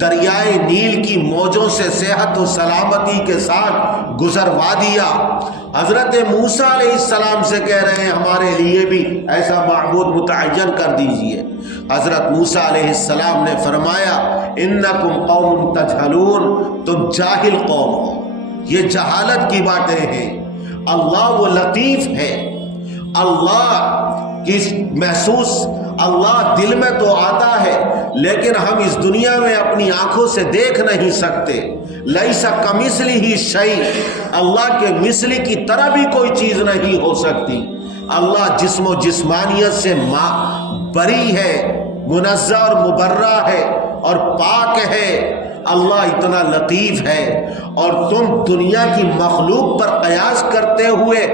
دریائے نیل کی موجوں سے صحت و سلامتی کے ساتھ گزروا دیا۔ حضرت موسیٰ علیہ السلام سے کہہ رہے ہیں ہمارے لیے بھی ایسا معبود متعین کر دیجئے۔ حضرت موسیٰ علیہ السلام نے فرمایا انکم قوم تجہلون، تم جاہل قوم ہو، یہ جہالت کی باتیں ہیں۔ اللہ وہ لطیف ہے، اللہ کی محسوس اللہ دل میں تو آتا ہے لیکن ہم اس دنیا میں اپنی آنکھوں سے دیکھ نہیں سکتے۔ لیس کمثلہ شیء، اللہ کے مثل کی طرح بھی کوئی چیز نہیں ہو سکتی۔ اللہ جسم و جسمانیت سے بری ہے، منزہ اور مبرہ ہے اور پاک ہے۔ اللہ اتنا لطیف ہے اور تم دنیا کی مخلوق پر قیاس کرتے ہوئے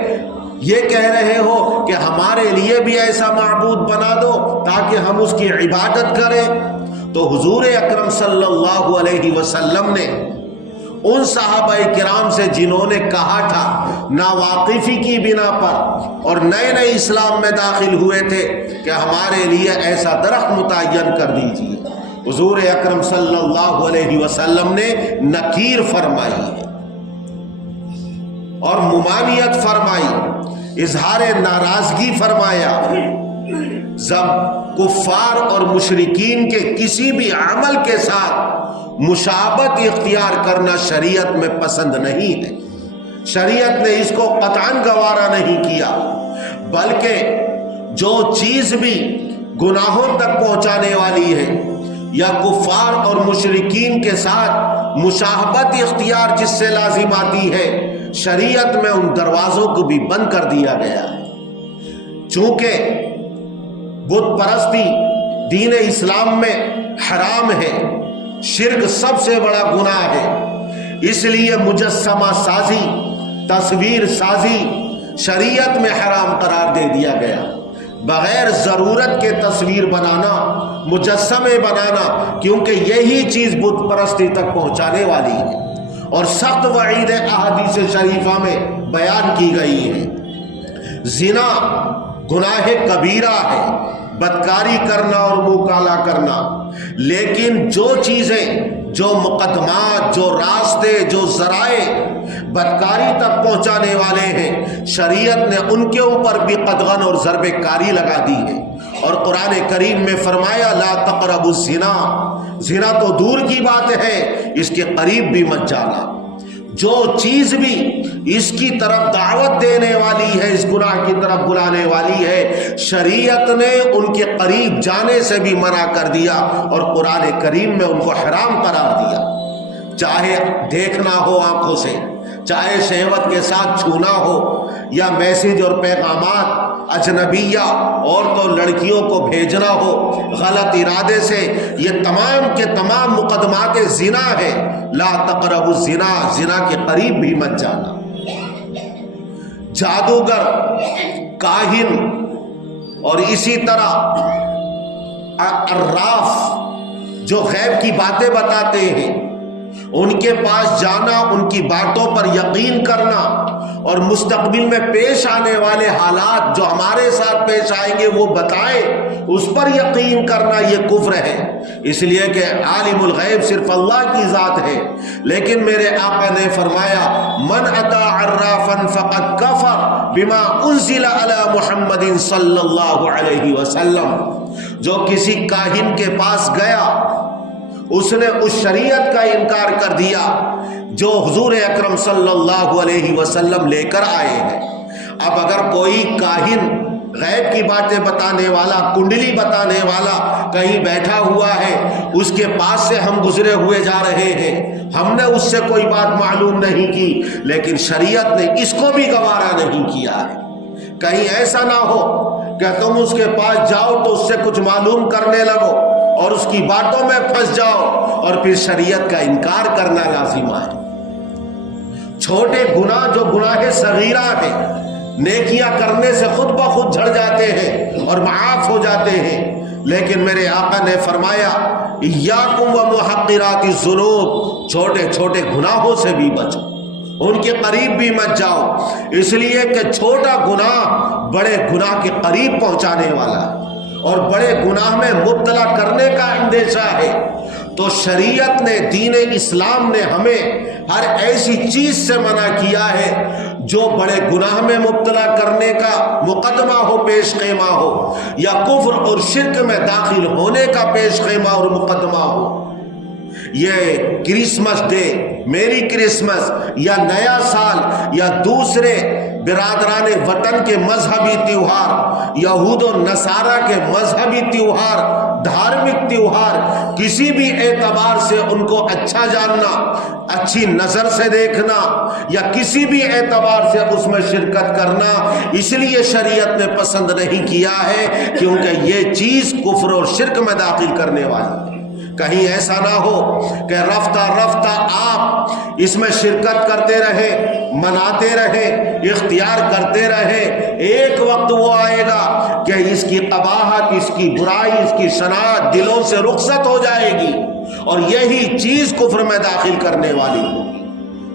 یہ کہہ رہے ہو کہ ہمارے لیے بھی ایسا معبود بنا دو تاکہ ہم اس کی عبادت کریں۔ تو حضور اکرم صلی اللہ علیہ وسلم نے ان صحابہ کرام سے جنہوں نے کہا تھا ناواقفی کی بنا پر اور نئے نئے اسلام میں داخل ہوئے تھے کہ ہمارے لیے ایسا درخت متعین کر دیجیے، حضور اکرم صلی اللہ علیہ وسلم نے نکیر فرمائی ہے اور ممانعت فرمائی، اظہار ناراضگی فرمایا۔ جب کفار اور مشرکین کے کسی بھی عمل کے ساتھ مشابہت اختیار کرنا شریعت میں پسند نہیں ہے، شریعت نے اس کو قطعاً گوارا نہیں کیا، بلکہ جو چیز بھی گناہوں تک پہنچانے والی ہے یا کفار اور مشرکین کے ساتھ مشابہت اختیار جس سے لازم آتی ہے، شریعت میں ان دروازوں کو بھی بند کر دیا گیا ہے۔ چونکہ بت پرستی دین اسلام میں حرام ہے، شرک سب سے بڑا گناہ ہے، اس لیے مجسمہ سازی، تصویر سازی شریعت میں حرام قرار دے دیا گیا۔ بغیر ضرورت کے تصویر بنانا، مجسمے بنانا، کیونکہ یہی چیز بت پرستی تک پہنچانے والی ہے اور سخت وعید احادیث شریفہ میں بیان کی گئی ہے۔ زنا گناہ کبیرہ ہے، بدکاری کرنا اور منہ کالا کرنا، لیکن جو چیزیں، جو مقدمات، جو راستے، جو ذرائع بدکاری تک پہنچانے والے ہیں، شریعت نے ان کے اوپر بھی قدغن اور ضرب کاری لگا دی ہے۔ اور قرآن کریم میں فرمایا لا تقربوا الزنا، زنا تو دور کی بات ہے اس کے قریب بھی مت جانا۔ جو چیز بھی اس کی طرف دعوت دینے والی ہے، اس گناہ کی طرف بلانے والی ہے، شریعت نے ان کے قریب جانے سے بھی منع کر دیا اور قرآن کریم میں ان کو حرام قرار دیا۔ چاہے دیکھنا ہو آنکھوں سے، چاہے شہوت کے ساتھ چھونا ہو، یا میسج اور پیغامات اجنبیہ عورتوں لڑکیوں کو بھیجنا ہو غلط ارادے سے، یہ تمام کے تمام مقدمات زنا ہے۔ لا تقربوا الزنا، زنا کے قریب بھی مت جانا۔ جادوگر، کاہن اور اسی طرح عراف جو غیب کی باتیں بتاتے ہیں، ان کے پاس جانا، ان کی باتوں پر یقین کرنا اور مستقبل میں پیش آنے والے حالات جو ہمارے ساتھ پیش آئیں گے وہ بتائیں، اس پر یقین کرنا یہ کفر ہے۔ اس لیے کہ عالم الغیب صرف اللہ کی ذات ہے، لیکن میرے آقا نے فرمایا من اتی عرافا فقد کفر بما انزل علی محمد صلی اللہ علیہ وسلم، جو کسی کاہن کے پاس گیا اس نے اس شریعت کا انکار کر دیا جو حضور اکرم صلی اللہ علیہ وسلم لے کر آئے ہیں۔ اب اگر کوئی کاہن، غیب کی باتیں بتانے والا، کنڈلی بتانے والا کہیں بیٹھا ہوا ہے، اس کے پاس سے ہم گزرے ہوئے جا رہے ہیں، ہم نے اس سے کوئی بات معلوم نہیں کی، لیکن شریعت نے اس کو بھی گوارا نہیں کیا ہے۔ کہیں ایسا نہ ہو کہ تم اس کے پاس جاؤ تو اس سے کچھ معلوم کرنے لگو اور اس کی باتوں میں پھنس جاؤ اور پھر شریعت کا انکار کرنا لازم آئے۔ چھوٹے گناہ جو گناہ صغیرہ ہیں، نیکیاں کرنے سے خود بخود جھڑ جاتے ہیں اور معاف ہو جاتے ہیں، لیکن میرے آقا نے فرمایا ایاکم ومحقرات الذنوب، چھوٹے چھوٹے گناہوں سے بھی بچو، ان کے قریب بھی مت جاؤ، اس لیے کہ چھوٹا گناہ بڑے گناہ کے قریب پہنچانے والا ہے اور بڑے گناہ میں مبتلا کرنے کا اندیشہ ہے۔ تو شریعت نے، دین اسلام نے ہمیں ہر ایسی چیز سے منع کیا ہے جو بڑے گناہ میں مبتلا کرنے کا مقدمہ ہو، پیش خیمہ ہو، یا کفر اور شرک میں داخل ہونے کا پیش خیمہ اور مقدمہ ہو۔ یہ کرسمس ڈے، میری کرسمس، یا نیا سال، یا دوسرے برادران وطن کے مذہبی تیوہار، یہود و نصارہ کے مذہبی تیوہار، دھارمک تیوہار، کسی بھی اعتبار سے ان کو اچھا جاننا، اچھی نظر سے دیکھنا، یا کسی بھی اعتبار سے اس میں شرکت کرنا، اس لیے شریعت نے پسند نہیں کیا ہے، کیونکہ یہ چیز کفر اور شرک میں داخل کرنے والی۔ کہیں ایسا نہ ہو کہ رفتہ رفتہ آپ اس میں شرکت کرتے رہے، مناتے رہے، اختیار کرتے رہے، ایک وقت وہ آئے گا کہ اس کی قباحت، اس کی برائی، اس کی شناعت دلوں سے رخصت ہو جائے گی اور یہی چیز کفر میں داخل کرنے والی ہوگی۔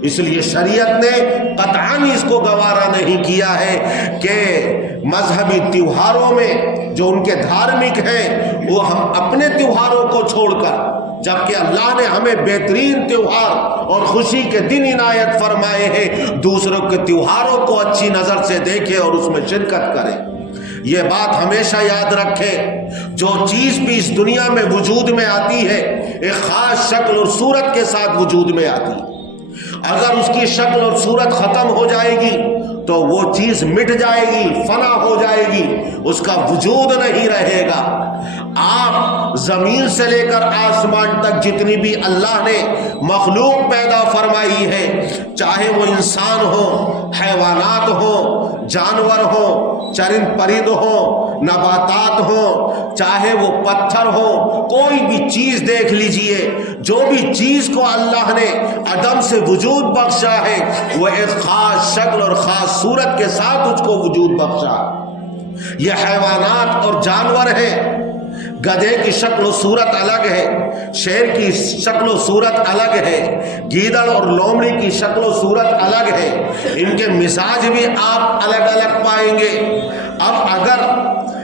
اس لیے شریعت نے قطعاً اس کو گوارا نہیں کیا ہے کہ مذہبی تیوہاروں میں جو ان کے دھارمک ہیں وہ ہم اپنے تیوہاروں کو چھوڑ کر، جبکہ اللہ نے ہمیں بہترین تیوہار اور خوشی کے دن عنایت فرمائے ہیں، دوسروں کے تیوہاروں کو اچھی نظر سے دیکھیں اور اس میں شرکت کریں۔ یہ بات ہمیشہ یاد رکھیں، جو چیز بھی اس دنیا میں وجود میں آتی ہے ایک خاص شکل اور صورت کے ساتھ وجود میں آتی ہے۔ اگر اس کی شکل اور صورت ختم ہو جائے گی تو وہ چیز مٹ جائے گی، فنا ہو جائے گی، اس کا وجود نہیں رہے گا۔ آپ زمین سے لے کر آسمان تک جتنی بھی اللہ نے مخلوق پیدا فرمائی ہے، چاہے وہ انسان ہو، حیوانات ہو، جانور ہو، چرند پرند ہو، نباتات ہو، چاہے وہ پتھر ہو، کوئی بھی چیز دیکھ لیجئے، جو بھی چیز کو اللہ نے عدم سے وجود بخشا ہے وہ ایک خاص شکل اور خاص صورت کے ساتھ اس کو وجود بخشا۔ یہ حیوانات اور جانور ہیں، گدھے کی شکل و صورت الگ ہے، شیر کی شکل و صورت الگ ہے، گیدڑ اور لومڑی کی شکل و صورت الگ ہے، ان کے مزاج بھی آپ الگ الگ پائیں گے۔ اب اگر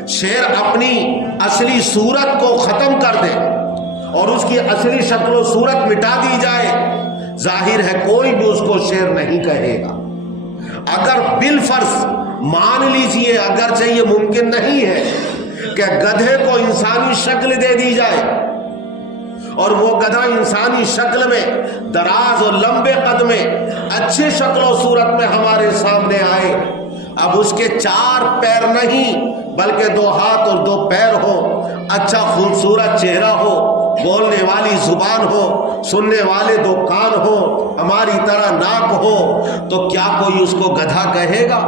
شیر اپنی اصلی صورت کو ختم کر دے اور اس کی اصلی شکل و صورت مٹا دی جائے، ظاہر ہے کوئی بھی اس کو شیر نہیں کہے گا۔ اگر بالفرض مان لیجئے، اگرچہ یہ ممکن نہیں ہے کہ گدھے کو انسانی شکل دے دی جائے اور وہ گدھا انسانی شکل میں دراز اور لمبے قد میں اچھی شکل و صورت میں ہمارے سامنے آئے، اب اس کے 4 پیر نہیں بلکہ 2 ہاتھ اور 2 پیر ہو، اچھا خوبصورت چہرہ ہو، بولنے والی زبان ہو، سننے والے 2 کان ہو، ہماری طرح ناک ہو، تو کیا کوئی اس کو گدھا کہے گا؟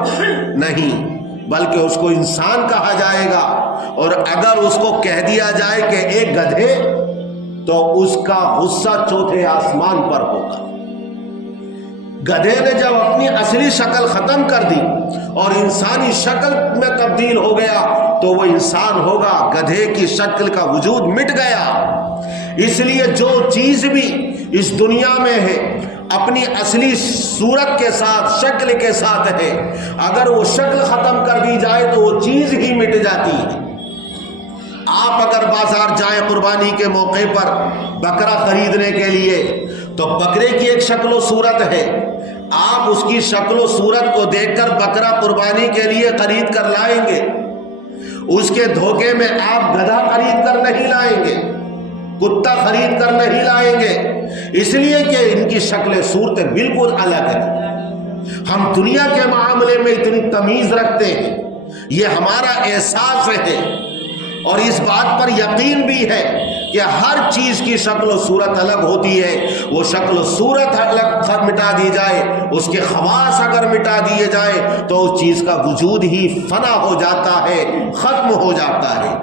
نہیں، بلکہ اس کو انسان کہا جائے گا۔ اور اگر اس کو کہہ دیا جائے کہ ایک گدھے، تو اس کا غصہ 4تھے آسمان پر ہوگا۔ گدھے نے جب اپنی اصلی شکل ختم کر دی اور انسانی شکل میں تبدیل ہو گیا تو وہ انسان ہوگا، گدھے کی شکل کا وجود مٹ گیا۔ اس لیے جو چیز بھی اس دنیا میں ہے اپنی اصلی صورت کے ساتھ، شکل کے ساتھ ہے، اگر وہ شکل ختم کر دی جائے تو وہ چیز ہی مٹ جاتی ہے۔ آپ اگر بازار جائیں قربانی کے موقع پر بکرا خریدنے کے لیے تو بکرے کی ایک شکل و صورت ہے، آپ اس کی شکل و صورت کو دیکھ کر بکرا قربانی کے لیے خرید کر لائیں گے، اس کے دھوکے میں آپ گدھا خرید کر نہیں لائیں گے، کتا خرید کر نہیں لائیں گے، اس لیے کہ ان کی شکلیں صورتیں بالکل الگ ہیں۔ ہم دنیا کے معاملے میں اتنی تمیز رکھتے ہیں، یہ ہمارا احساس ہے اور اس بات پر یقین بھی ہے کہ ہر چیز کی شکل و صورت الگ ہوتی ہے، وہ شکل و صورت الگ مٹا دی جائے، اس کے خواص اگر مٹا دیے جائے تو اس چیز کا وجود ہی فنا ہو جاتا ہے، ختم ہو جاتا ہے۔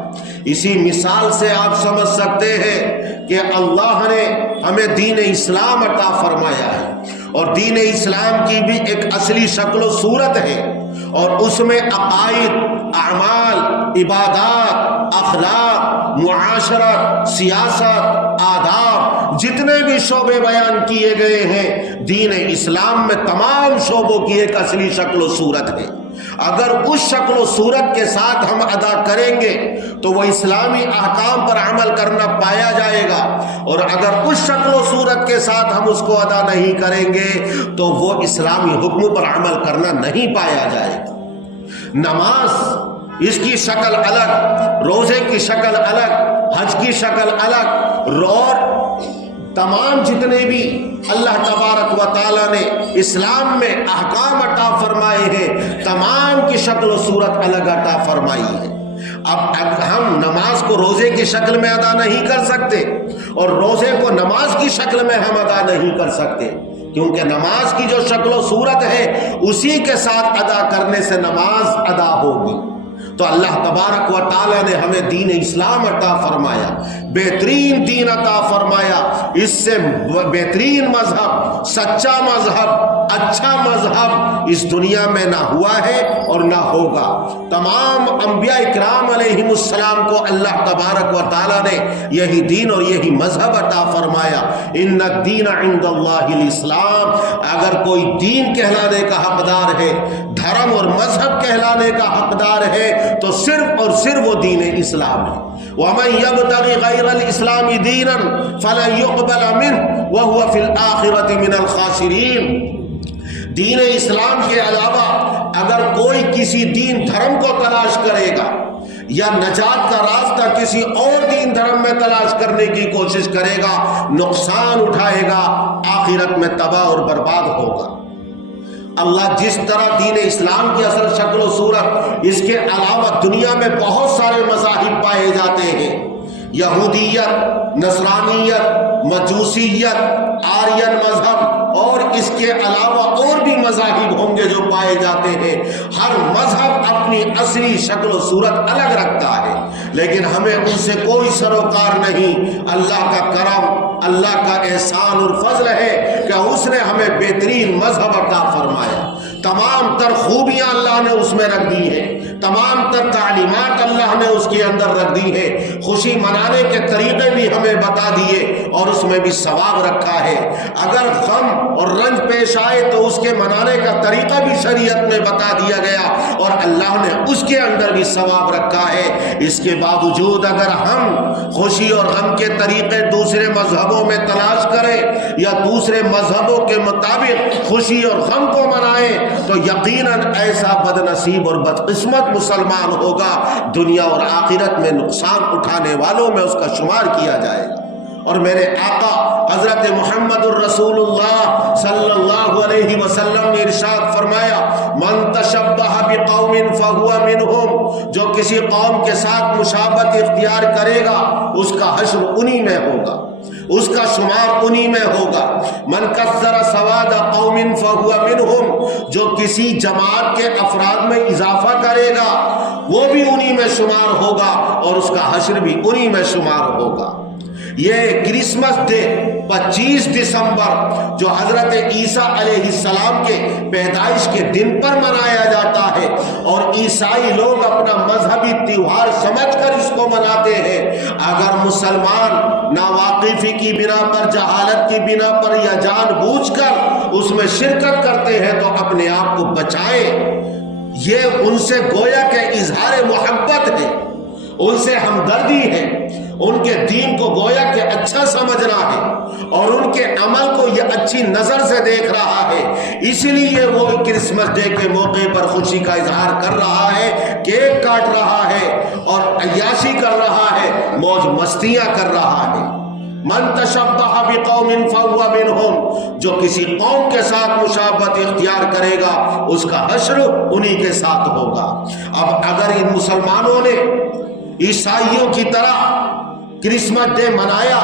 اسی مثال سے آپ سمجھ سکتے ہیں کہ اللہ نے ہمیں دین اسلام عطا فرمایا ہے اور دین اسلام کی بھی ایک اصلی شکل و صورت ہے اور اس میں عقائد، اعمال، عبادات، اخلاق، معاشرت، سیاست، آداب، جتنے بھی شعبے بیان کیے گئے ہیں دین اسلام میں تمام شعبوں کی ایک اصلی شکل و صورت ہے۔ اگر اس شکل و صورت کے ساتھ ہم ادا کریں گے تو وہ اسلامی احکام پر عمل کرنا پایا جائے گا، اور اگر اس شکل و صورت کے ساتھ ہم اس کو ادا نہیں کریں گے تو وہ اسلامی حکم پر عمل کرنا نہیں پایا جائے گا۔ نماز اس کی شکل الگ، روزے کی شکل الگ، حج کی شکل الگ، اور تمام جتنے بھی اللہ تبارک و تعالیٰ نے اسلام میں احکام عطا فرمائے ہیں تمام کی شکل و صورت الگ عطا فرمائی ہے۔ اب ہم نماز کو روزے کی شکل میں ادا نہیں کر سکتے، اور روزے کو نماز کی شکل میں ہم ادا نہیں کر سکتے، کیونکہ نماز کی جو شکل و صورت ہے اسی کے ساتھ ادا کرنے سے نماز ادا ہوگی۔ تو اللہ تبارک و تعالیٰ نے ہمیں دین اسلام عطا فرمایا، بہترین دین عطا فرمایا، اس سے بہترین مذہب، سچا مذہب، اچھا مذہب اس دنیا میں نہ ہوا ہے اور نہ ہوگا۔ تمام انبیاء اکرام علیہم السلام کو اللہ تبارک و تعالیٰ نے یہی دین اور یہی مذہب عطا فرمایا۔ ان الدین عند اللہ الاسلام، اگر کوئی دین کہلانے کا حقدار ہے، دھرم اور مذہب کہلانے کا حقدار ہے تو صرف اور صرف وہ دین اسلام ہے۔ وَمَن يَبْتَغِ غَيْرَ الْإِسْلَامِ دِينًا فَلَن يُقْبَلَ مِنْهُ وَهُوَ فِي الْآخِرَةِ مِنَ الْخَاسِرِينَ۔ دین اسلام کے علاوہ اگر کوئی کسی دین دھرم کو تلاش کرے گا یا نجات کا راستہ کسی اور دین دھرم میں تلاش کرنے کی کوشش کرے گا، نقصان اٹھائے گا، آخرت میں تباہ اور برباد ہوگا۔ اللہ جس طرح دین اسلام کی اصل شکل و صورت، اس کے علاوہ دنیا میں بہت سارے مذاہب پائے جاتے ہیں، یہودیت، نصرانیت، مجوسیت، آرین مذہب، اور اس کے علاوہ اور بھی مذاہب ہوں گے جو پائے جاتے ہیں۔ ہر مذہب اپنی اصلی شکل و صورت الگ رکھتا ہے، لیکن ہمیں ان سے کوئی سروکار نہیں۔ اللہ کا کرم، اللہ کا احسان اور فضل ہے کہ اس نے ہمیں بہترین مذہب عطا فرمایا۔ تمام تر خوبیاں اللہ نے اس میں رکھ دی ہیں، تمام تر تعلیمات اللہ نے اس کے اندر رکھ دی ہے، خوشی منانے کے طریقے بھی ہمیں بتا دیے اور اس میں بھی ثواب رکھا ہے۔ اگر غم اور رنج پیش آئے تو اس کے منانے کا طریقہ بھی شریعت میں بتا دیا گیا اور اللہ نے اس کے اندر بھی ثواب رکھا ہے۔ اس کے باوجود اگر ہم خوشی اور غم کے طریقے دوسرے مذہبوں میں تلاش کریں یا دوسرے مذہبوں کے مطابق خوشی اور غم کو منائیں تو یقیناً ایسا بد نصیب اور بدقسمت مسلمان ہوگا، دنیا اور آخرت میں نقصان اٹھانے والوں میں اس کا شمار کیا جائے گا۔ اور میرے آقا حضرت محمد الرسول اللہ صلی اللہ علیہ وسلم نے ارشاد فرمایا، من تشبہ بقوم فہو منہم، جو کسی قوم کے ساتھ مشابہت اختیار کرے گا اس کا حشر انہی میں ہوگا، اس کا شمار انہی میں ہوگا۔ من کثر سواد قوم فہو منہم، جو کسی جماعت کے افراد میں اضافہ کرے گا وہ بھی انہی میں شمار ہوگا اور اس کا حشر بھی انہی میں شمار ہوگا۔ یہ کرسمس ڈے 25 دسمبر جو حضرت عیسیٰ علیہ السلام کے پیدائش کے دن پر منایا جاتا ہے، اور عیسائی لوگ اپنا مذہبی تیوہار سمجھ کر اس کو مناتے ہیں، اگر مسلمان ناواقفی کی بنا پر، جہالت کی بنا پر یا جان بوجھ کر اس میں شرکت کرتے ہیں تو اپنے آپ کو بچائیں۔ یہ ان سے گویا کہ اظہار محبت ہے، ان سے ہمدردی ہے، ان کے دین کو گویا کہ اچھا سمجھنا ہے اور ان کے عمل کو یہ اچھی نظر سے دیکھ رہا ہے، اس لیے وہ کرسمس ڈے کے موقع پر خوشی کا اظہار کر رہا ہے، کیک کاٹ رہا ہے اور عیاشی کر رہا ہے، موج مستیاں کر رہا ہے۔ من تشبہ بقوم فہو منہم، جو کسی قوم کے ساتھ مشابہت اختیار کرے گا اس کا حشر انہی کے ساتھ ہوگا۔ اب اگر ان مسلمانوں نے عیسائیوں کی طرح کرسمس ڈے منایا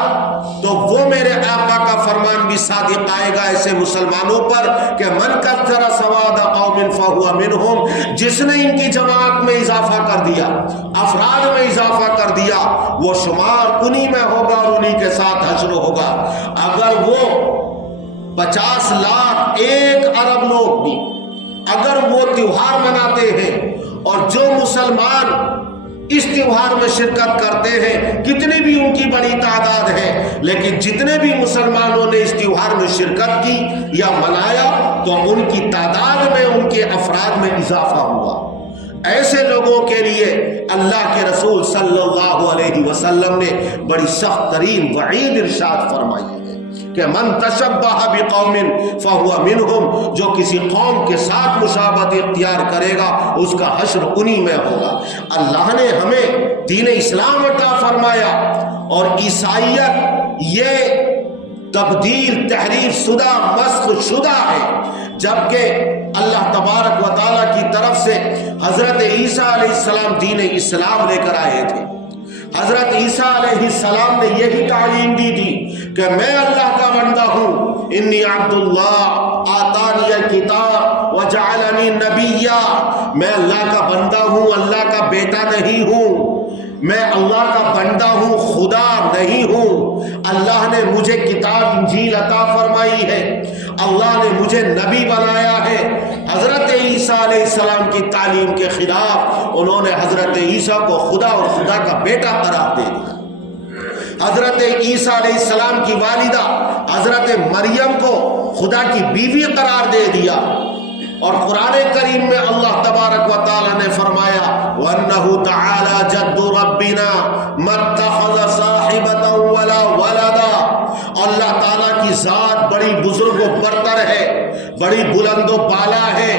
تو وہ میرے آقا کا فرمان بھی صادق آئے گا ایسے مسلمانوں پر کہ من کثر سواد قوم فہو منہم، جس نے ان کی جماعت میں اضافہ کر دیا، افراد میں اضافہ کر دیا، وہ شمار انہی میں ہوگا اور انہی کے ساتھ حشر ہوگا۔ اگر وہ 50 لاکھ 1 ارب لوگ بھی اگر وہ تیوہار مناتے ہیں اور جو مسلمان اس تیوہار میں شرکت کرتے ہیں، کتنی بھی ان کی بڑی تعداد ہے، لیکن جتنے بھی مسلمانوں نے اس تیوہار میں شرکت کی یا منایا تو ان کی تعداد میں ان کے افراد میں اضافہ ہوا۔ ایسے لوگوں کے لیے اللہ کے رسول صلی اللہ علیہ وسلم نے بڑی سخت ترین وعید ارشاد فرمائی ہے کہ من تشبہ بقوم فہو منہم، جو کسی قوم کے ساتھ مشابہت اختیار کرے گا اس کا حشر انہی میں ہوگا۔ اللہ نے ہمیں دین اسلام عطا فرمایا اور عیسائیت یہ تبدیل، تحریف شدہ، مسخ شدہ ہے، جبکہ اللہ تبارک و تعالیٰ کی طرف سے حضرت عیسیٰ علیہ السلام دین اسلام لے کر آئے تھے۔ حضرت عیسیٰ علیہ السلام نے یہی تعلیم دی تھی کہ میں اللہ کا بندہ ہوں، انی عبد اللہ آتانی الکتاب وجعلنی نبیا، میں اللہ کا بندہ ہوں، اللہ کا بیٹا نہیں ہوں، میں اللہ کا بندہ ہوں، خدا نہیں ہوں۔ اللہ نے مجھے کتاب انجیل عطا فرمائی ہے، اللہ نے مجھے نبی بنایا ہے۔ حضرت عیسیٰ علیہ السلام کی تعلیم کے خلاف انہوں نے حضرت عیسیٰ کو خدا اور خدا کا بیٹا قرار دے دیا۔ حضرت عیسیٰ علیہ السلام کی والدہ حضرت مریم کو خدا کی بیوی قرار دے دیا، اور قرآن کریم میں اللہ تبارک و تعالی نے فرمایا وَأَنَّهُ تَعَالَى جَدُّ رَبِّنَا مَا اتَّخَذَ صَاحِبَةً وَلَا وَلَدًا۔ اللہ تعالیٰ کی ذات بڑی بزرگ و برتر ہے، بڑی بلند و بالا ہے،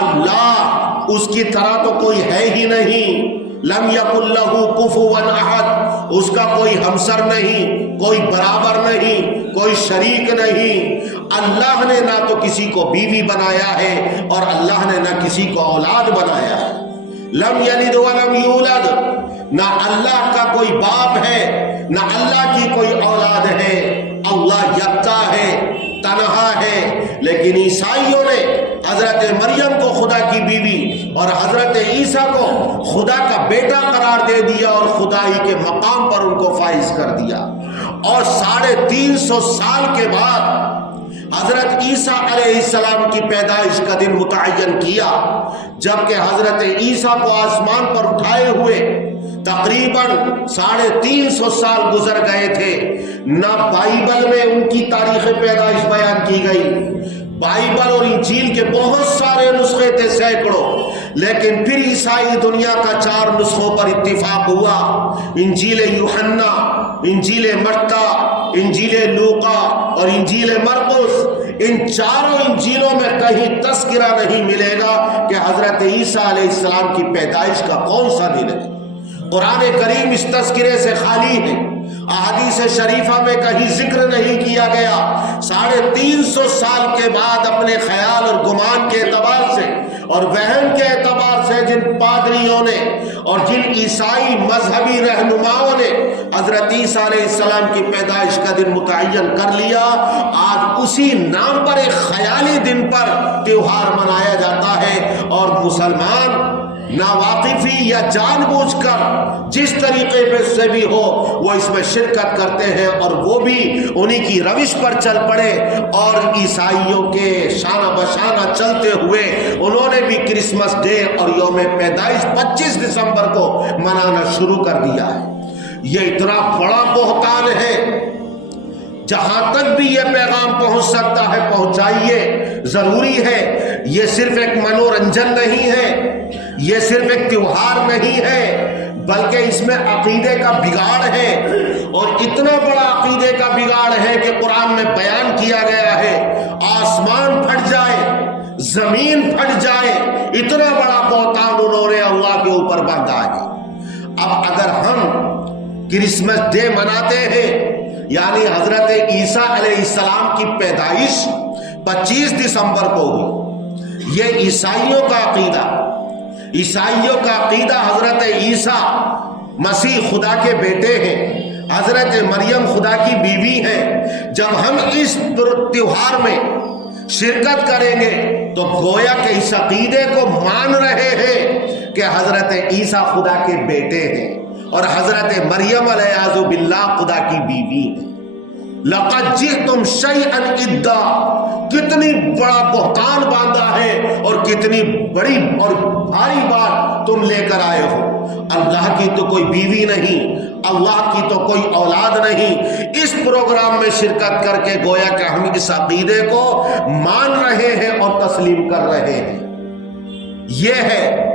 اللہ اس کی طرح تو کوئی ہے ہی نہیں، لم یکن لہ کفوا احد، اس کا کوئی ہمسر نہیں، کوئی برابر نہیں، کوئی شریک نہیں۔ اللہ نے نہ تو کسی کو بیوی بنایا ہے اور اللہ نے نہ کسی کو اولاد بنایا ہے۔ لم یلد ولم یولد، نہ اللہ کا کوئی باپ ہے نہ اللہ کی کوئی اولاد ہے، اللہ یکتا ہے، تنہا ہے۔ لیکن عیسائیوں نے حضرت مریم کو خدا کی بیوی اور حضرت عیسیٰ کو خدا کا بیٹا قرار دے دیا اور خدائی کے مقام پر ان کو فائز کر دیا، اور 350 سال کے بعد حضرت عیسیٰ علیہ السلام کی پیدائش کا دن متعین کیا، جبکہ حضرت عیسیٰ کو آسمان پر اٹھائے ہوئے تقریباً 350 سال گزر گئے تھے۔ نہ بائبل میں ان کی تاریخ پیدائش بیان کی گئی، بائبل اور انجیل کے بہت سارے نسخے تھے، سینکڑوں، لیکن پھر عیسائی دنیا کا 4 نسخوں پر اتفاق ہوا، انجیل یوحنا، انجیل متی، انجیل لوقا اور انجیل مرقس۔ ان 4 انجیلوں میں کہیں تذکرہ نہیں ملے گا کہ حضرت عیسیٰ علیہ السلام کی پیدائش کا کون سا دن ہے۔ قرآن کریم اس تذکرے سے خالی ہے، احادیث شریفہ میں کہیں ذکر نہیں کیا گیا۔ 350 سال کے بعد اپنے خیال اور گمان کے اعتبار سے اور وہم کے اعتبار سے جن پادریوں نے اور جن عیسائی مذہبی رہنماؤں نے حضرت عیسیٰ علیہ السلام کی پیدائش کا دن متعین کر لیا، آج اسی نام پر ایک خیالی دن پر تیوہار منایا جاتا ہے، اور مسلمان ناواقفی یا جان بوجھ کر جس طریقے پہ سے بھی ہو وہ اس میں شرکت کرتے ہیں، اور وہ بھی انہی کی روش پر چل پڑے، اور عیسائیوں کے شانہ بشانہ چلتے ہوئے انہوں نے بھی کرسمس ڈے اور یوم پیدائش 25 دسمبر کو منانا شروع کر دیا ہے۔ یہ اتنا بڑا بہتان ہے، جہاں تک بھی یہ پیغام پہنچ سکتا ہے پہنچائیے، ضروری ہے۔ یہ صرف ایک منورنجن نہیں ہے، یہ صرف ایک تیوہار نہیں ہے، بلکہ اس میں عقیدے کا بگاڑ ہے، اور اتنا بڑا عقیدے کا بگاڑ ہے کہ قرآن میں بیان کیا گیا ہے آسمان پھٹ جائے، زمین پھٹ جائے، اتنا بڑا بہتان انہوں نے اللہ کے اوپر باندھا ہے۔ اب اگر ہم کرسمس ڈے مناتے ہیں، یعنی حضرت عیسیٰ علیہ السلام کی پیدائش 25 دسمبر کو ہوئی، یہ عیسائیوں کا عقیدہ، عیسائیوں کا عقیدہ حضرت عیسیٰ مسیح خدا کے بیٹے ہیں، حضرت مریم خدا کی بیوی ہیں۔ جب ہم اس تیوہار میں شرکت کریں گے تو گویا کہ اس عقیدے کو مان رہے ہیں کہ حضرت عیسیٰ خدا کے بیٹے ہیں اور حضرت مریم علیہ باللہ خدا کی بیوی ہیں۔ لَقَدْ جِئْتُمْ شَيْئًا إِدًّا، کتنی بڑا بہتان باندھا ہے اور کتنی بڑی اور بھاری بات تم لے کر آئے ہو۔ اللہ کی تو کوئی بیوی نہیں، اللہ کی تو کوئی اولاد نہیں، اس پروگرام میں شرکت کر کے گویا کہ ہم اس عقیدے کو مان رہے ہیں اور تسلیم کر رہے ہیں۔ یہ ہے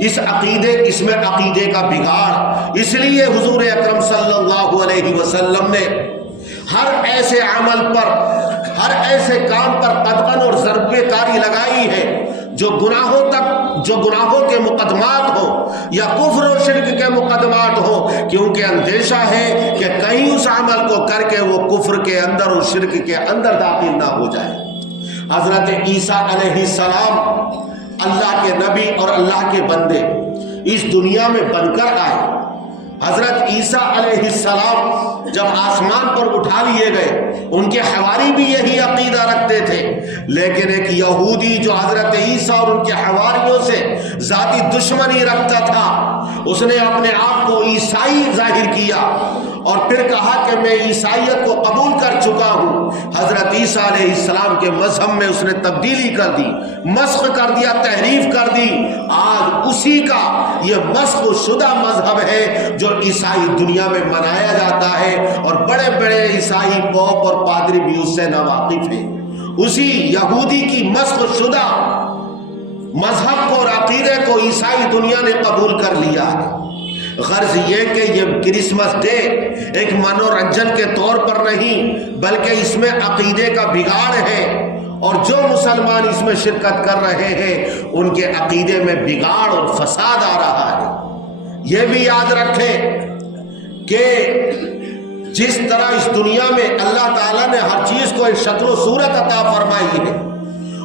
اس میں عقیدے کا بگاڑ۔ اس لیے حضور اکرم صلی اللہ علیہ وسلم نے ہر ایسے عمل پر، ہر ایسے کام پر قدغن اور ضرب کاری لگائی ہے جو گناہوں کے مقدمات ہو یا کفر اور شرک کے مقدمات ہو، کیونکہ اندیشہ ہے کہ کہیں اس عمل کو کر کے وہ کفر کے اندر اور شرک کے اندر داخل نہ ہو جائے۔ حضرت عیسیٰ علیہ السلام اللہ کے نبی اور اللہ کے بندے اس دنیا میں بن کر آئے۔ حضرت عیسیٰ علیہ السلام جب آسمان پر اٹھا لیے گئے، ان کے حواری بھی یہی عقیدہ رکھتے تھے، لیکن ایک یہودی جو حضرت عیسیٰ اور ان کے حواریوں سے ذاتی دشمنی رکھتا تھا، اس نے اپنے آپ کو عیسائی ظاہر کیا اور پھر کہا کہ میں عیسائیت کو قبول کر چکا ہوں۔ حضرت عیسیٰ علیہ السلام کے مذہب میں اس نے تبدیلی کر دی، مسخ کر دیا، تحریف کر دی۔ آج اسی کا یہ مسخ شدہ مذہب ہے جو عیسائی دنیا میں منایا جاتا ہے، اور بڑے بڑے عیسائی پوپ اور پادری بھی اس سے ناواقف ہیں۔ اسی یہودی کی مسخ شدہ مذہب کو اور عقیدے کو عیسائی دنیا نے قبول کر لیا ہے۔ غرض یہ کہ یہ کرسمس ڈے ایک منورنجن کے طور پر نہیں، بلکہ اس میں عقیدے کا بگاڑ ہے، اور جو مسلمان اس میں شرکت کر رہے ہیں ان کے عقیدے میں بگاڑ اور فساد آ رہا ہے۔ یہ بھی یاد رکھیں کہ جس طرح اس دنیا میں اللہ تعالیٰ نے ہر چیز کو ایک شکل و صورت عطا فرمائی ہے،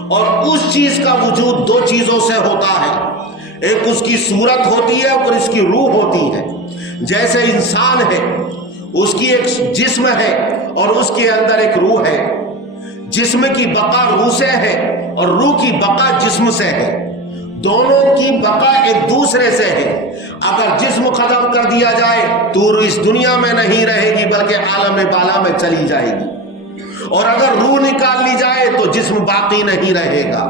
اور اس چیز کا وجود دو چیزوں سے ہوتا ہے، ایک اس کی صورت ہوتی ہے اور اس کی روح ہوتی ہے۔ جیسے انسان ہے، اس کی ایک جسم ہے اور اس کے اندر ایک روح ہے۔ جسم کی بقا روح سے ہے اور روح کی بقا جسم سے ہے، دونوں کی بقا ایک دوسرے سے ہے۔ اگر جسم ختم کر دیا جائے تو روح اس دنیا میں نہیں رہے گی بلکہ عالم بالا میں چلی جائے گی، اور اگر روح نکال لی جائے تو جسم باقی نہیں رہے گا۔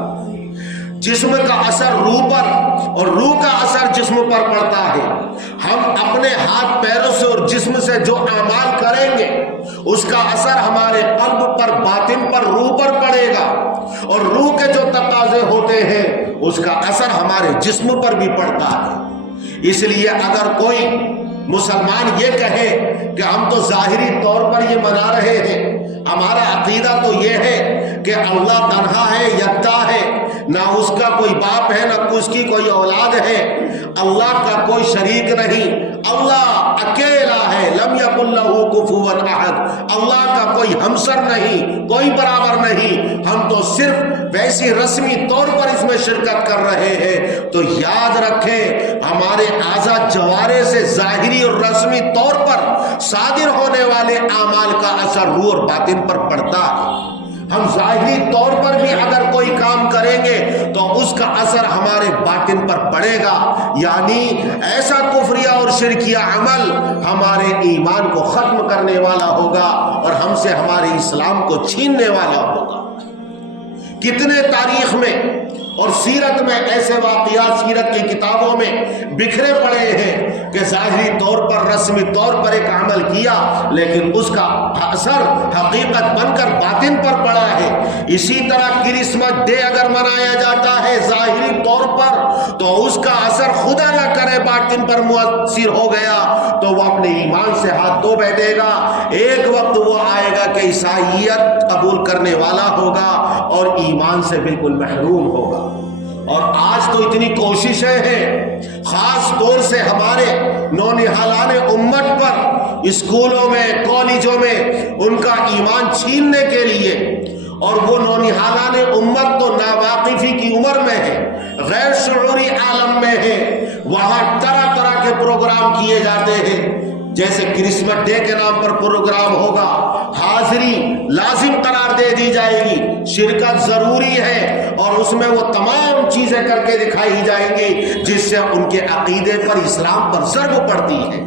جسم کا اثر روح پر اور روح کا اثر جسم پر پڑتا ہے۔ ہم اپنے ہاتھ پیروں سے اور جسم سے جو اعمال کریں گے اس کا اثر ہمارے قلب پر، باطن پر، روح پر پڑے گا، اور روح کے جو تقاضے ہوتے ہیں اس کا اثر ہمارے جسم پر بھی پڑتا ہے۔ اس لیے اگر کوئی مسلمان یہ کہے کہ ہم تو ظاہری طور پر یہ منا رہے ہیں، ہمارا عقیدہ تو یہ ہے کہ اللہ تنہا ہے، یکتا ہے، نہ اس کا کوئی باپ ہے نہ اس کی کوئی اولاد ہے، اللہ کا کوئی شریک نہیں، اللہ اکیلا ہے، لم یکن لہ کفوا احد، اللہ کا کوئی ہمسر نہیں، کوئی برابر نہیں، ہم تو صرف ویسی رسمی طور پر اس میں شرکت کر رہے ہیں، تو یاد رکھیں ہمارے اعضاء جوارے سے ظاہری اور رسمی طور پر صادر ہونے والے اعمال کا اثر روح اور باطن پر پڑتا ہے۔ ہم ظاہری طور پر بھی اگر کوئی کام کریں گے تو اس کا اثر ہمارے باطن پر پڑے گا، یعنی ایسا کفریہ اور شرکیہ عمل ہمارے ایمان کو ختم کرنے والا ہوگا اور ہم سے ہمارے اسلام کو چھیننے والا ہوگا۔ کتنے تاریخ میں اور سیرت میں ایسے واقعات سیرت کی کتابوں میں بکھرے پڑے ہیں کہ ظاہری طور پر، رسمی طور پر ایک عمل کیا لیکن اس کا اثر حقیقت بن کر باطن پر پڑا ہے۔ اسی طرح کرسمس ڈے اگر منایا جاتا ہے ظاہری طور پر تو اس کا اثر خدا نہ کرے باطن پر مؤثر ہو گیا تو وہ اپنے ایمان سے ہاتھ دھو بیٹھے گا۔ ایک وقت وہ آئے گا کہ عیسائیت قبول کرنے والا ہوگا اور ایمان سے بالکل محروم ہوگا۔ اور آج تو اتنی کوششیں ہیں، خاص طور سے ہمارے نونہالان امت پر اسکولوں میں، کالجوں میں ان کا ایمان چھیننے کے لیے، اور وہ نونہالان امت تو ناواقفی کی عمر میں ہے، غیر شعوری عالم میں ہے، وہاں طرح طرح کے پروگرام کیے جاتے ہیں۔ جیسے کرسمس ڈے کے نام پر پروگرام ہوگا، حاضری لازم قرار دے دی جائے گی، شرکت ضروری ہے، اور اس میں وہ تمام چیزیں کر کے دکھائی جائیں گی جس سے ان کے عقیدے پر، اسلام پر ضرب پڑتی ہے۔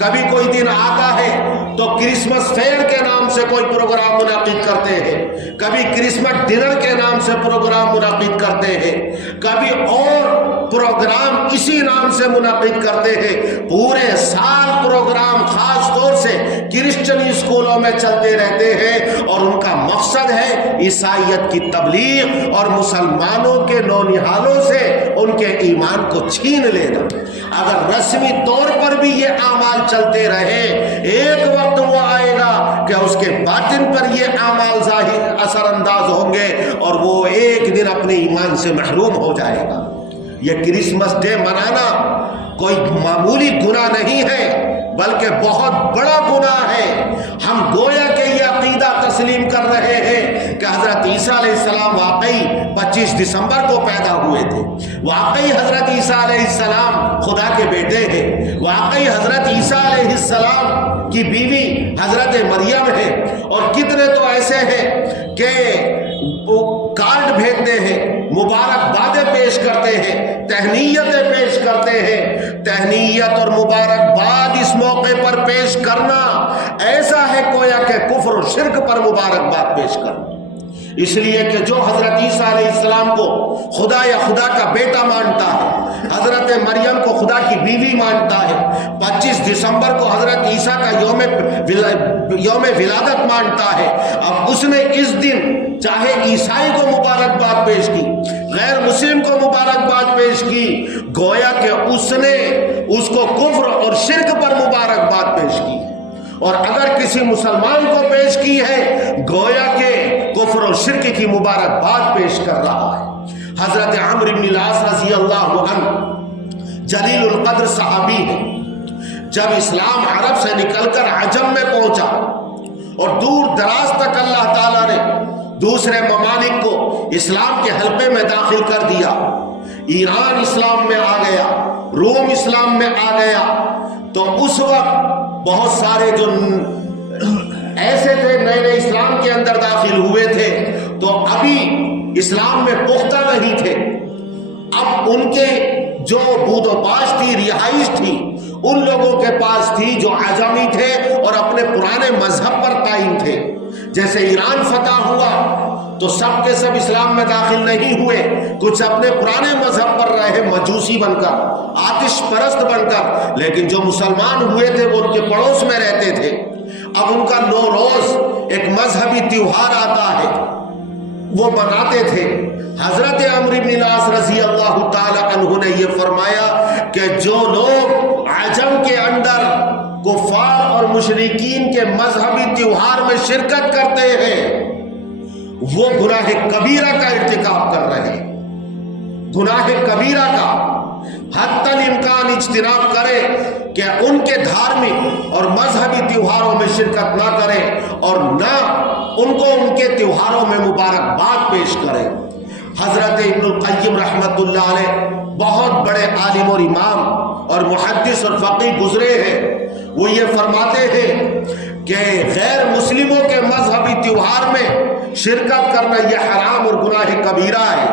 کبھی کوئی دن آتا ہے تو کرسمس فیئر کے نام سے کوئی پروگرام منعقد کرتے ہیں، کبھی کرسمس ڈنر کے نام سے پروگرام منعقد کرتے ہیں، کبھی اور پروگرام اسی نام سے منعقد کرتے ہیں۔ پورے سال پروگرام خاص طور سے کرسچن اسکولوں میں چلتے رہتے ہیں، اور ان کا مقصد ہے عیسائیت کی تبلیغ اور مسلمانوں کے نونہالوں سے ان کے ایمان کو چھین لینا۔ اگر رسمی طور پر بھی یہ اعمال چلتے رہے، ایک وقت وہ آئے گا کہ اس کے باطن پر یہ اعمال ظاہر اثر انداز ہوں گے اور وہ ایک دن اپنے ایمان سے محروم ہو جائے گا۔ یہ کرسمس ڈے منانا کوئی معمولی گناہ نہیں ہے، بلکہ بہت بڑا گناہ ہے۔ ہم گویا کہ یہ عقیدہ تسلیم کر رہے ہیں کہ حضرت عیسیٰ علیہ السلام واقعی 25 دسمبر کو پیدا ہوئے تھے، واقعی حضرت عیسیٰ علیہ السلام خدا کے بیٹے ہیں، واقعی حضرت عیسیٰ علیہ السلام کی بیوی حضرت مریم ہے، اور کتنے تو ایسے ہیں کہ کارڈ بھیجتے ہیں، مبارکبادیں پیش کرتے ہیں، تہنیتیں پیش کرتے ہیں۔ تہنیت اور مبارکباد اس موقع پر پیش کرنا ایسا ہے گویا کہ کفر و شرک پر مبارکباد پیش کرنا، اس لیے کہ جو حضرت عیسیٰ علیہ السلام کو خدا یا خدا کا بیٹا مانتا ہے، حضرت مریم کو خدا کی بیوی مانتا ہے، 25 دسمبر کو حضرت عیسیٰ کا یوم ولادت مانتا ہے، اب اس نے اس دن چاہے عیسائی کو مبارکباد پیش کی، غیر مسلم کو مبارکباد پیش کی، گویا کہ اس نے اس کو کفر اور شرک پر مبارکباد پیش کی، اور اگر کسی مسلمان کو پیش کی ہے گویا کہ کفر و شرک کی مبارکباد پیش کر رہا ہے۔ حضرت عمرو بن العاص رضی اللہ عنہ جلیل القدر صحابی ہے، جب اسلام عرب سے نکل کر عجم میں پہنچا اور دور دراز تک اللہ تعالیٰ نے دوسرے ممالک کو اسلام کے حلقے میں داخل کر دیا، ایران اسلام میں آ گیا، روم اسلام میں آ گیا، تو اس وقت بہت سارے جو ایسے تھے نئے نئے اسلام کے اندر داخل ہوئے تھے تو ابھی اسلام میں پختہ نہیں تھے، اب ان کے جو بود و باش تھی، رہائش تھی، ان لوگوں کے پاس تھی جو عجمی تھے اور اپنے پرانے مذہب پر قائم تھے۔ جیسے ایران فتح ہوا تو سب کے سب اسلام میں داخل نہیں ہوئے، کچھ اپنے پرانے مذہب پر رہے، مجوسی بن کر، آتش پرست بن کر، لیکن جو مسلمان ہوئے تھے وہ ان کے پڑوس میں رہتے تھے۔ اب ان کا نوروز ایک مذہبی تیوہار آتا ہے، وہ مناتے تھے۔ حضرت عمرو بن العاص رضی اللہ تعالی عنہ نے یہ فرمایا کہ جو لوگ عجم کے اندر کفار اور مشرکین کے مذہبی تیوہار میں شرکت کرتے ہیں وہ گناہ کبیرہ کا ارتکاب کر رہے ہیں، گناہ کبیرہ کا حتی الامکان اجتناب کرے کہ ان کے دھارمک اور مذہبی تیوہاروں میں شرکت نہ کرے اور نہ ان کو ان کے تیوہاروں میں مبارکباد پیش کرے۔ حضرت ابن القیم رحمت اللہ علیہ بہت بڑے عالم اور امام اور محدث اور فقیہ گزرے ہیں، وہ یہ فرماتے ہیں کہ غیر مسلموں کے مذہبی تیوہار میں شرکت کرنا یہ حرام اور گناہ کبیرہ ہے،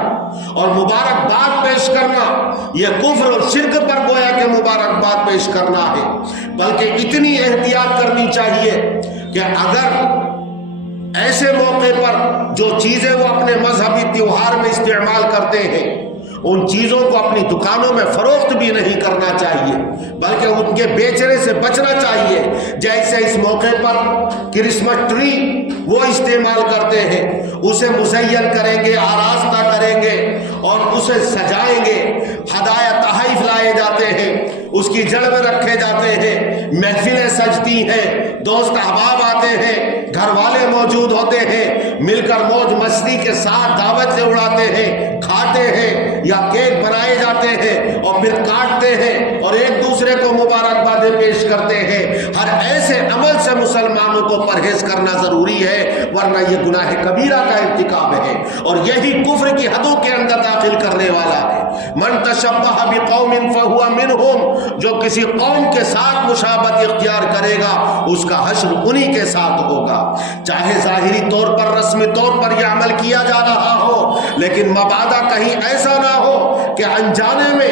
اور مبارکباد پیش کرنا یہ کفر اور شرک پر گویا کہ مبارکباد پیش کرنا ہے۔ بلکہ اتنی احتیاط کرنی چاہیے کہ اگر ایسے موقع پر جو چیزیں وہ اپنے مذہبی تیوہار میں استعمال کرتے ہیں ان چیزوں کو اپنی دکانوں میں فروخت بھی نہیں کرنا چاہیے، بلکہ ان کے بیچنے سے بچنا چاہیے۔ جیسے اس موقع پر کرسمس ٹری وہ استعمال کرتے ہیں، اسے مزین کریں گے، آراستہ کریں گے اور اسے سجائیں گے، ہدایہ تحائف لائے جاتے ہیں، اس کی جڑ میں رکھے جاتے ہیں، محفلیں سجتی ہیں، دوست احباب آتے ہیں، گھر والے موجود ہوتے ہیں، مل کر موج مستی کے ساتھ دعوتیں اڑاتے ہیں، کھاتے ہیں یا کیک بنائے جاتے ہیں اور پھر کاٹتے ہیں اور ایک دوسرے کو مبارکبادیں پیش کرتے ہیں۔ ہر ایسے عمل سے مسلمانوں کو پرہیز کرنا ضروری ہے، ورنہ یہ گناہ کبیرہ کا ارتکاب ہے اور یہی کفر کی حدوں کے اندر داخل کرنے والا ہے۔ من تشبہ بقوم فہو منہم، جو کسی قوم کے ساتھ مشابہت اختیار کرے گا اس کا حشر انہی کے ساتھ ہوگا۔ چاہے ظاہری طور پر رسمی طور پر یہ عمل کیا جا رہا ہو، لیکن مبادا کہیں ایسا نہ ہو کہ انجانے میں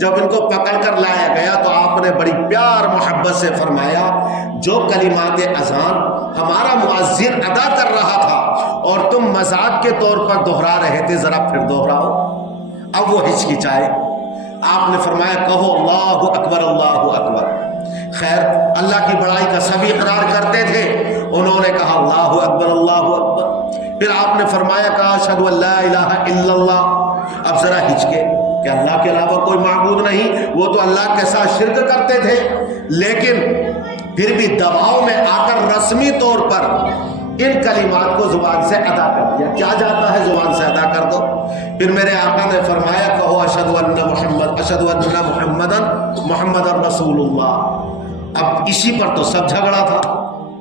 جب ان کو پکڑ کر لایا گیا تو آپ نے بڑی پیار محبت سے فرمایا جو کلمات اذان ہمارا مؤذن ادا کر رہا تھا اور تم مذاق کے طور پر دہرا رہے تھے ذرا پھر دہراؤ۔ اب وہ ہچکچائے، آپ نے فرمایا کہو اللہ اکبر اللہ اکبر۔ خیر اللہ کی بڑائی کا سبھی اقرار کرتے تھے، انہوں نے کہا اللہ اکبر اللہ اکبر۔ پھر آپ نے فرمایا کہا اشہد ان لا الہ الا اللہ۔ اب ذرا ہچکے کہ اللہ کے علاوہ کوئی معبود نہیں، وہ تو اللہ کے ساتھ شرک کرتے تھے، لیکن پھر بھی دباؤ میں آ کر رسمی طور پر ان کلمات کو زبان سے ادا کر دیا۔ کیا جاتا ہے زبان سے ادا کر دو۔ پھر میرے آقا نے فرمایا کہو اشہد ان محمدن محمد رسول اللہ۔ اب اسی پر تو سب جھگڑا تھا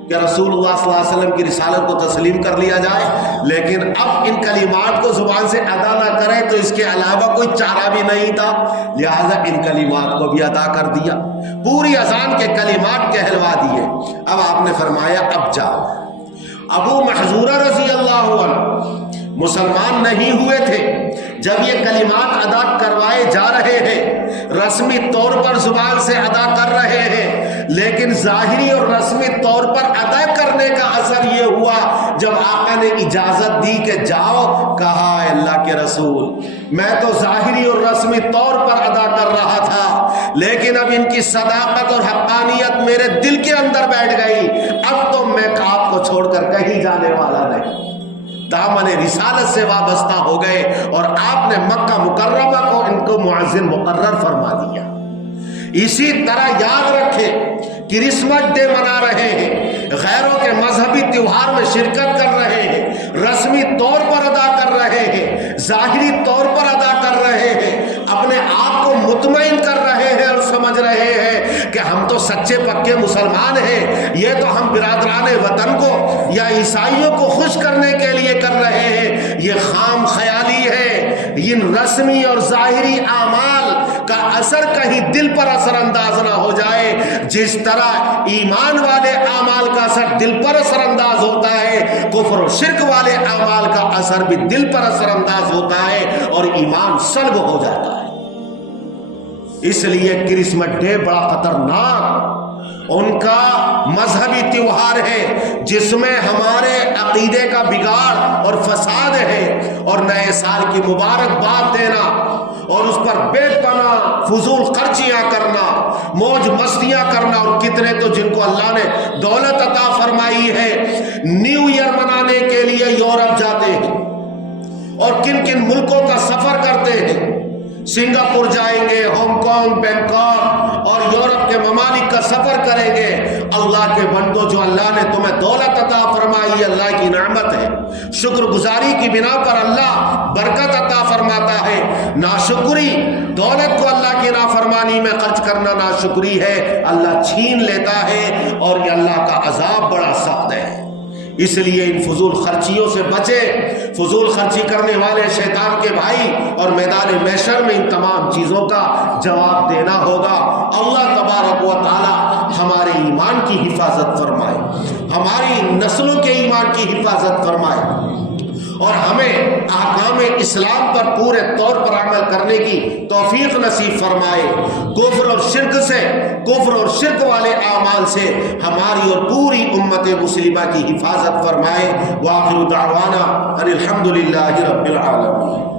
کہ رسول اللہ صلی اللہ علیہ وسلم کی رسالت کو تسلیم کر لیا جائے، لیکن اب ان کلمات کو زبان سے ادا نہ کریں تو اس کے علاوہ کوئی چارہ بھی نہیں تھا، لہذا ان کلمات کو بھی ادا کر دیا، پوری اذان کے کلمات کہلوا دیے۔ اب آپ نے فرمایا اب جاؤ۔ ابو محذورہ رضی اللہ عنہ مسلمان نہیں ہوئے تھے، جب یہ کلمات ادا کروائے جا رہے ہیں، رسمی طور پر زبان سے ادا کر رہے ہیں، لیکن ظاہری اور رسمی طور پر ادا کرنے کا اثر یہ ہوا جب آقا نے اجازت دی کہ جاؤ، کہا اے اللہ کے رسول میں تو ظاہری اور رسمی طور پر ادا کر رہا تھا، لیکن اب ان کی صداقت اور حقانیت میرے دل کے اندر بیٹھ گئی، اب تو میں آپ کو چھوڑ کر کہیں جانے والا نہیں۔ دامن رسالت سے وابستہ ہو گئے اور آپ نے مکہ مکرمہ کو ان کو مؤذن مقرر فرما دیا۔ اسی طرح یاد رکھیں کرسمس ڈے منا رہے ہیں، غیروں کے مذہبی تیوہار میں شرکت کر رہے ہیں، رسمی طور پر ادا کر رہے ہیں، ظاہری طور پر ادا کر رہے ہیں، اپنے آپ کو مطمئن کر رہے ہیں اور سمجھ رہے ہیں کہ ہم تو سچے پکے مسلمان ہیں، یہ تو ہم برادران وطن کو یا عیسائیوں کو خوش کرنے کے لیے کر رہے ہیں، یہ خام خیالی ہے۔ ان رسمی اور ظاہری اعمال کا اثر کہیں دل پر اثر انداز نہ ہو جائے، جس طرح ایمان والے اعمال کا اثر دل پر اثر انداز ہوتا ہے، کفر و شرک والے اعمال کا اثر بھی دل پر اثر انداز ہوتا ہے اور ایمان سلب ہو جاتا ہے۔ اس لیے کرسمس ڈے بڑا خطرناک ان کا مذہبی تیوہار ہے، جس میں ہمارے عقیدے کا بگاڑ اور فساد ہے، اور نئے سال کی مبارکباد دینا اور اس پر بے پناہ فضول خرچیاں کرنا، موج مستیاں کرنا، اور کتنے تو جن کو اللہ نے دولت عطا فرمائی ہے نیو ایئر منانے کے لیے یورپ جاتے ہیں اور کن کن ملکوں کا سفر کرتے ہیں، سنگاپور جائیں گے، ہانگ کانگ، بینکاک اور یورپ کے ممالک کا سفر کریں گے۔ اللہ کے بندو، جو اللہ نے تمہیں دولت عطا فرمائی، اللہ کی نعمت ہے، شکر گزاری کی بنا پر اللہ برکت عطا فرماتا ہے۔ ناشکری، دولت کو اللہ کی نافرمانی میں خرچ کرنا ناشکری ہے، اللہ چھین لیتا ہے اور یہ اللہ کا عذاب بڑا سخت ہے۔ اس لیے ان فضول خرچیوں سے بچے، فضول خرچی کرنے والے شیطان کے بھائی، اور میدان محشر میں ان تمام چیزوں کا جواب دینا ہوگا۔ اللہ تبارک و تعالی ہمارے ایمان کی حفاظت فرمائے، ہماری نسلوں کے ایمان کی حفاظت فرمائے، اور ہمیں احکام اسلام پر پورے طور پر عمل کرنے کی توفیق نصیب فرمائے، کفر اور شرک والے اعمال سے ہماری اور پوری امت مسلمہ کی حفاظت فرمائے۔ وآخر دعوانا ان الحمد للہ رب العالمین۔